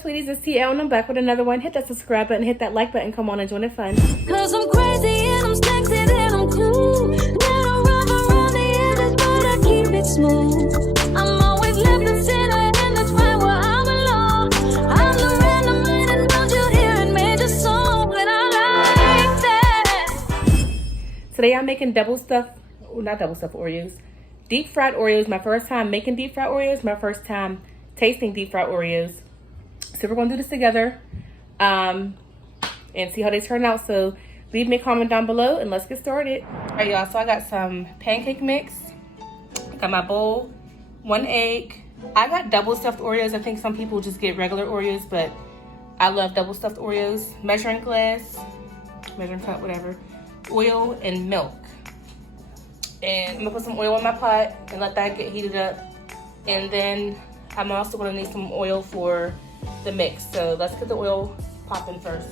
Sweeties, it's TeeElle and I'm back with another one. Hit that subscribe button, hit that like button, come on and join the fun. Cause I'm crazy and I'm sexy and I'm cool. Little rub around the edges, but I keep it smooth. I'm always left the center and that's right where I belong. I'm the random man and don't you hear it major song, and I like that. Today I'm making not double stuffed Oreos. Deep fried Oreos. My first time making deep fried Oreos. My first time tasting deep fried Oreos. So we're gonna do this together and see how they turn out. So leave me a comment down below and let's get started. All right, y'all, so I got some pancake mix. I got my bowl, 1 egg. I got double stuffed Oreos. I think some people just get regular Oreos, but I love double stuffed Oreos. Measuring glass, measuring cup, whatever. Oil and milk. And I'm gonna put some oil in my pot and let that get heated up. And then I'm also gonna need some oil for the mix. So let's get the oil popping first.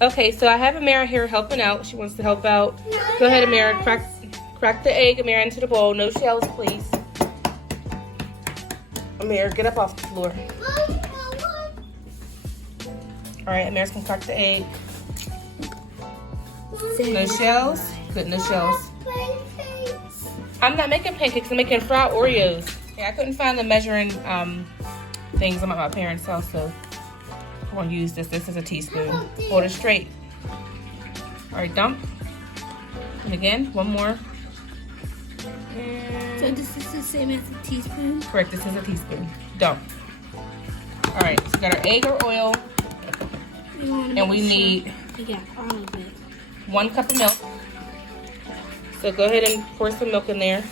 Okay, so I have Amira here helping out. She wants to help out. Go ahead, Amira. Crack the egg, Amira, into the bowl. No shells, please. Amira, get up off the floor. All right, Amira's gonna crack the egg. No shells? Good, no shells. I'm not making pancakes, I'm making fried Oreos. Yeah, I couldn't find the measuring things. I'm at my parents' house, so I'm gonna use this. This is a teaspoon. Hold it straight. All right, dump. And again, one more. And So this is the same as a teaspoon? correct, this is a teaspoon. Dump. All right, so we got our egg or oil, and we need Yeah, all of it. 1 cup of milk. So go ahead and pour some milk in there.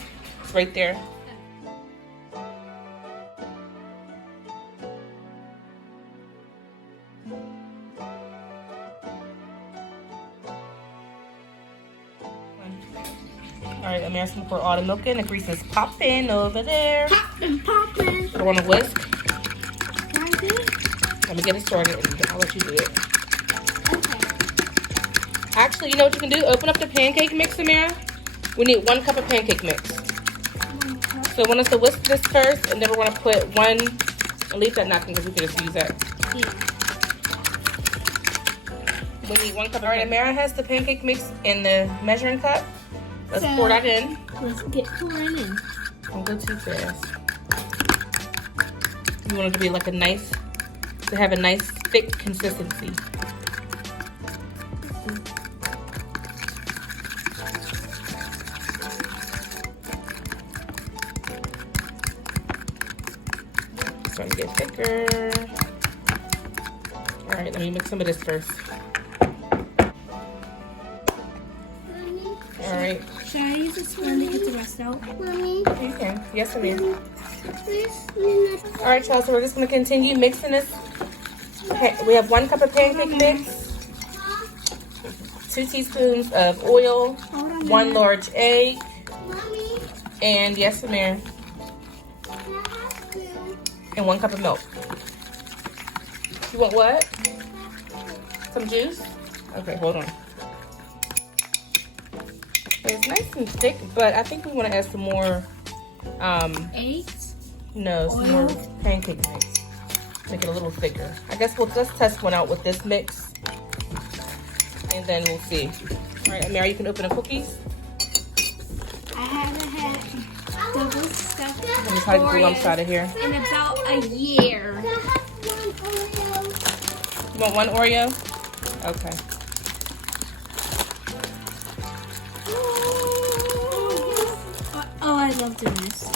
It's right there. All right, Amira's gonna pour all the milk in. The grease is popping over there. Poppin', poppin'. I want to whisk. Right there? Let me get it started and I'll let you do it. Okay. Actually, you know what you can do? Open up the pancake mix, Amira. We need 1 cup of pancake mix. 1 cup. So I want us to whisk this first, and then we're gonna put one, and leave that napkin because we can just use that. Yeah. We need 1 cup. All right, Amira has the pancake mix in the measuring cup. Let's pour that in. Let's get pouring in. Don't go too fast. You want it to be like to have a nice thick consistency. Starting to get thicker. All right, let me mix some of this first. All right. Should I use this one to get the rest out? Mommy. You can. Yes, ma'am. Please. All right, y'all. So we're just gonna continue mixing this. Okay, we have 1 cup of pancake mix, 2 teaspoons of oil, 1 large egg, and yes, Amir, and 1 cup of milk. You want what? Some juice? Okay, hold on. It's nice and thick, but I think we want to add some more. Eggs? No, some more pancake mix. Make it a little thicker. I guess let's test one out with this mix, and then we'll see. All right, Amira, you can open the cookies. I haven't had double stuffed Let me try to get the lumps out of here. in about a year. You want 1 Oreo? Okay. Oh, I love doing this.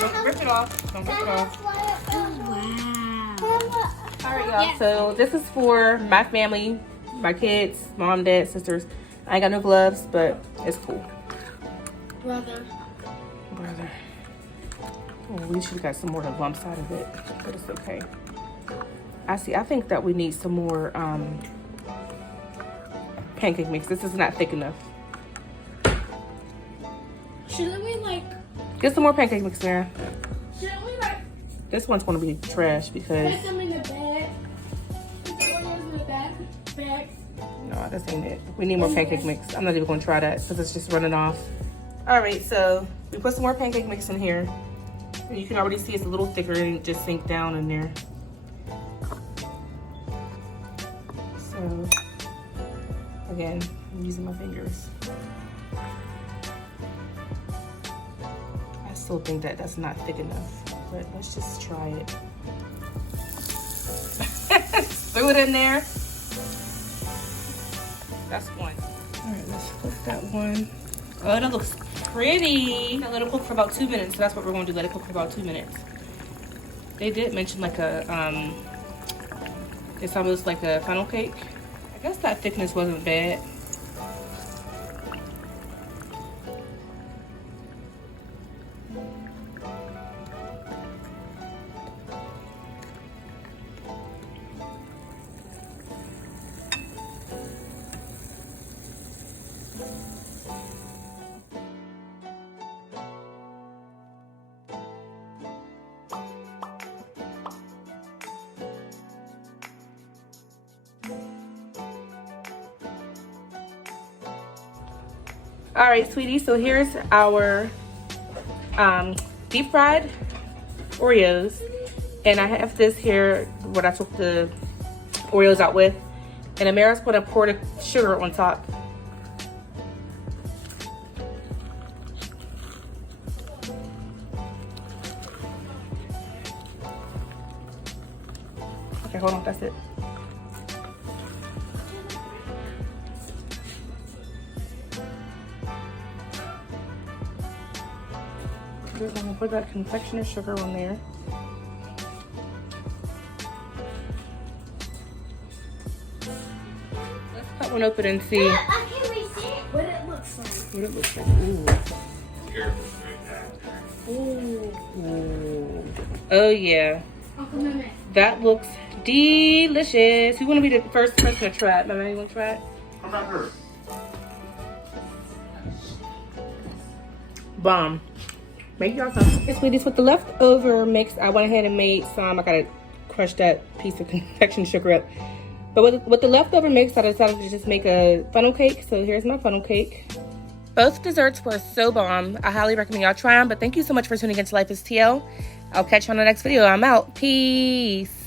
Don't rip it off. Don't rip it off. Oh, wow. All right, y'all. So this is for my family, my kids, mom, dad, sisters. I ain't got no gloves, but it's cool. Brother. Oh, we should have got some more lumps out of it, but it's okay. I think that we need some more pancake mix. This is not thick enough. Shouldn't we Get some more pancake mix there. shouldn't we This one's gonna be trash because put them in the bag? Put the Oreos in the bag? no, this ain't it. We need more pancake mix. I'm not even gonna try that because it's just running off. All right, so we put some more pancake mix in here. And you can already see it's a little thicker and it just sink down in there. So, again, I'm using my fingers. I still think that that's not thick enough, but let's just try it. Threw it in there. That's one. All right, let's flip that one. Oh, that looks pretty. Now let it cook for about 2 minutes. So that's what we're gonna do. Let it cook for about 2 minutes. They did mention like a it's almost like a funnel cake. I guess that thickness wasn't bad. All right, sweetie, so here's our deep fried Oreos. And I have this here, what I took the Oreos out with. And Amara's gonna pour the sugar on top. Okay, hold on, that's it. I'm gonna put that confectioner sugar on there. Let's cut one open and see I can't really see it. What it looks like. what it looks like. Ooh. Oh yeah, Uncle Mehmet. that looks delicious. Who wanna be the first person to try it? Mama, you wanna try it? I'm not her. Bomb. Make y'all some. Okay, sweeties, with the leftover mix, I went ahead and made some. I gotta crush that piece of confection sugar up. But with the leftover mix, I decided to just make a funnel cake. So here's my funnel cake. Both desserts were so bomb. I highly recommend y'all try them. But thank you so much for tuning into Life is TL. I'll catch you on the next video. I'm out. Peace.